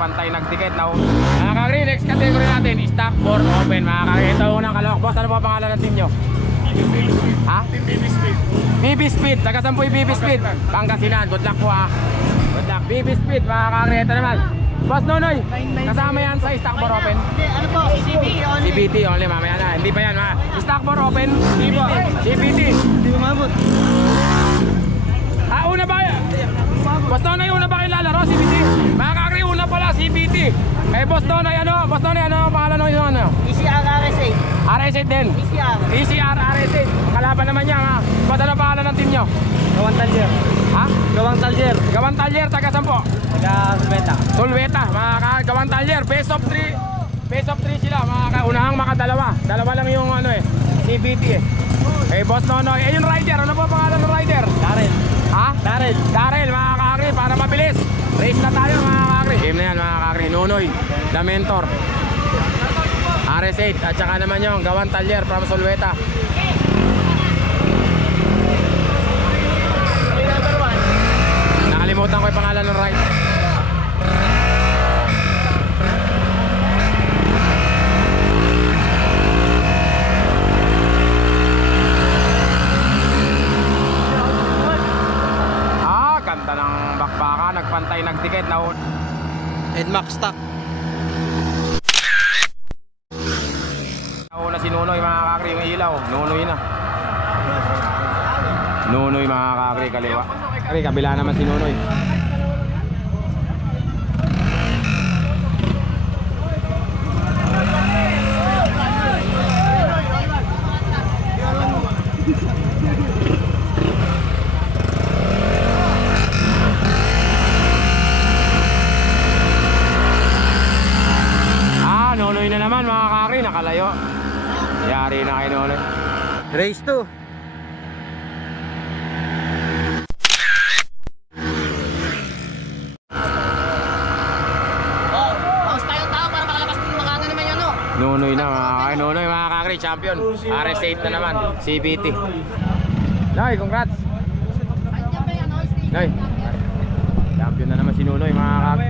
nagpantay, nagtiket na. Mga kakri, next category natin, stock for open. Mga kakri, ito unang kalawak. Boss, ano ba pangalan ng team nyo? Ha? Team BB Speed. BB Speed, taga saan po yung BB Speed? Pangasinan, good luck po ha. Good luck, BB Speed, mga kakri, ito naman. Boss Nonoy, kasama yan sa stock for open? Ano po? CBT only. CBT only, mamaya na. Hindi pa yan, ha? Stock for open? CBT. Hindi umabot. Ah, una ba? Boss Nonoy, una ba kayo lalaro? CBT? Mga kakri, una pala, CBT. Eh, Boss Nonoy, ano? Boss Nonoy, ano ang pangalan nyo yung ano? ECR RS8. RS8 din? ECR. ECR RS8. Kalaban naman yan, ha? Boss, ano ang pangalan ng team nyo? Gawang Talyer. Ha? Gawang Talyer. Gawang Talyer, taga saan po? Taga Sulbeta. Sulweta, mga Gawang Talyer, best of 3. Best of 3 sila, mga unahang makadalawa. Dalawa lang yung ano eh, CBT eh. Eh, Boss Nonoy, eh yung rider, ano po pangalan ng rider? Darren. Ha? Darren. Daryl, mga kakri, para mabilis. Race na tayo, mga kakri. Game na yan, mga kakri. Nonoy, the mentor. RS8, at saka naman yung Gawang Talyer from Sulweta. Nakalimutan ko yung pangalan ng rider. Ganda ng bakbaka, nagpantay, nagtiket na Edmax stock. nauna si Nonoy, mga kakri, yung ilaw. Nonoy na. Nonoy, mga kakri, kaliwa. Kakri, kabila naman si Nonoy. Nonoy na naman, mga kakri, nakalayo. Yari na kay Nonoy. Race 2. Nonoy na, mga kakri. Nonoy, mga kakri, champion. RS8 na naman, CBT. Noy, congrats. Noy, champion na naman si Nonoy, mga kakri.